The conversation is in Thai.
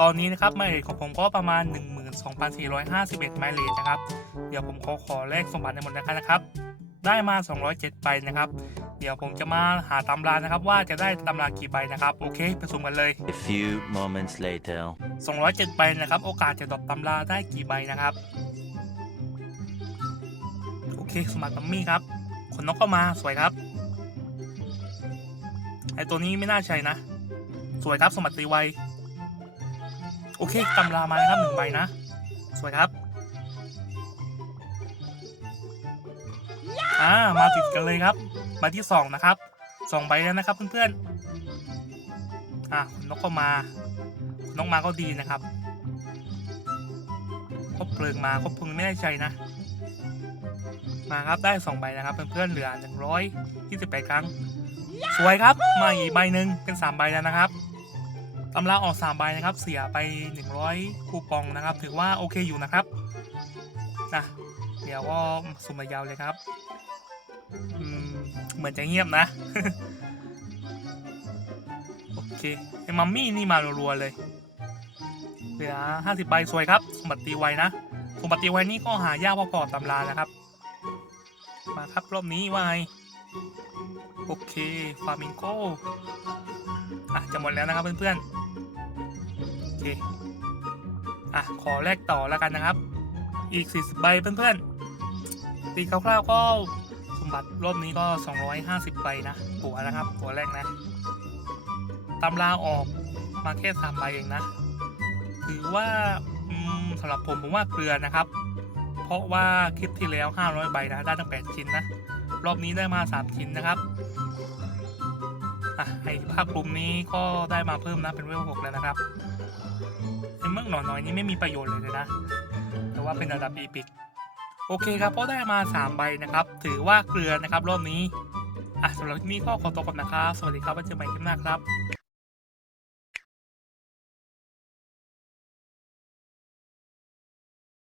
ตอนนี้นะครับไมเลทของผมก็ประมาณ 12,451 ไมเลทนะครับ เดี๋ยวผมขอขอแลกสมบัติในหมดแล้วกันนะครับ ได้มา 207ใบนะครับ เดี๋ยวผมจะมาหาตำรานะครับ ว่าจะได้ตำรากี่ใบนะครับ โอเคไปสุ่มกันเลย A few moments later. 207ใบนะครับ โอกาสจะดรอปตำราได้กี่ใบนะครับ โอเคสมัครมัมมี่ครับขนนกเข้ามาสวยครับไอ ตัวนี้ไม่น่าใช่นะ สวยครับสมัตีไวโอเคตำรามานะครับหนึ่งใบนะ สวยครับอ่ามาติดกันเลยครับใบที่สองนะครับสองใบแล้วนะครับเพื่อนๆอะขนนกเขามาขนนกมาก็ดีนะครับครบเพลิงมาครบเพลิงไม่ได้ใจนะ มาครับได้สองใบนะครับเพื่อนๆเหลือหนึ่งร้อยยี่สิบแปดครั้ง สวยครับมาอีกใบหนึ่งเป็นสามใบแล้วนะครับตำราออกสามใบนะครับ เสียไปหนึ่งร้อยคูปองนะครับ ถือว่าโอเคอยู่นะครับนะเดี๋ยวก็สุ่มยาวเลยครับเหมือนจะเงียบนะ โอเคไอ้มัมมี่นี่มารัวๆเลยเหลือห้าสิบใบสวยครับ สมบัติตีไวนะ สมบัติตีไวนี่ก็หายากพอๆตำรานะครับ มาครับรอบนี้ว่าไง โอเคฟามิงโกอะจะหมดแล้วนะครับเพื่อนๆโอเคอะขอแลกต่อแล้วกันนะครับ อีก 40 ใบเพื่อนๆตีคร่าวๆก็สมบัติรอบนี้ก็ 250 ใบนะตัวนะครับ ตัวแรกนะตำราออกมาแค่3ใบเองนะ ถือว่าอืมสำหรับผมผมว่าเกลือนะครับ ราะว่าคลิปที่แล้ว 500 ใบนะได้ตั้ง 8 ชิ้นนะ รอบนี้ได้มา 3 ชิ้นนะครับอะไอภาคกลุ่มนี้ก็ได้มาเพิ่มนะเป็นเวล6แล้วนะครับไอเมือหนอนน้อยนี้ไม่มีประโยชน์เลยนะ แต่ว่าเป็นระดับอีพิกโอเคครับก็ได้มา 3 ใบนะครับ ถือว่าเกลือนะครับรอบนี้อะสำหรับที่นี้ก็ขอตัวก่อนนะครับ สวัสดีครับไว้เจอกันใหม่คลิปหน้าครับ